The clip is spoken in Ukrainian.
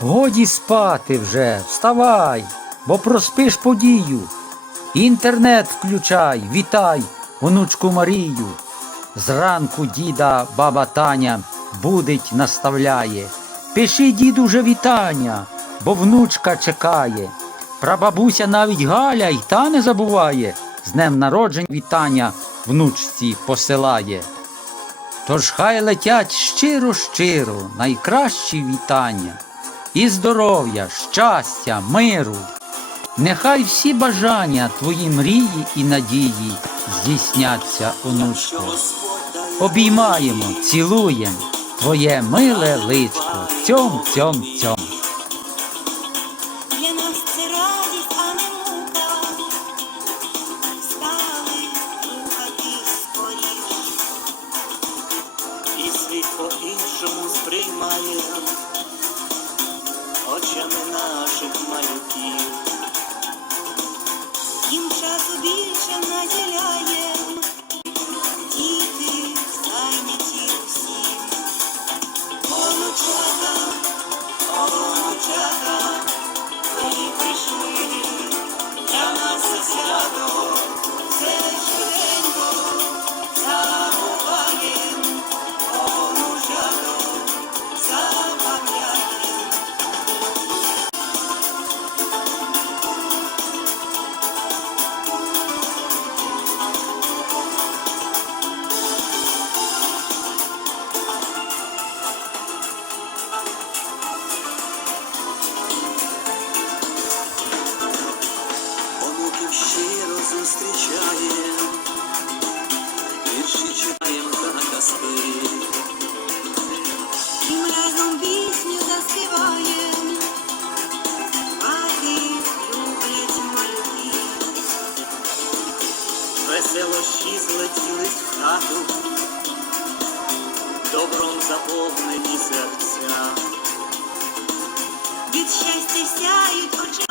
Годі спати вже, вставай, бо проспиш подію. Інтернет включай, вітай, онучку Марію. Зранку діда баба Таня будить наставляє. Пиши, діду, вже вітання, бо внучка чекає. Прабабуся навіть Галя й та не забуває. З днем народжень вітання внучці посилає. Тож хай летять щиро-щиро найкращі вітання. І здоров'я, щастя, миру. Нехай всі бажання твої мрії і надії здійсняться, онучко. Обіймаємо, цілуєм твоє миле личко. Цьом, цьом, цьом. Для нас це радість. Стали рухати і світ по-іншому сприймає часу більше наділяє. Веселощі злетілись в хату, добром заповнені серця. Від щастя сяють очі.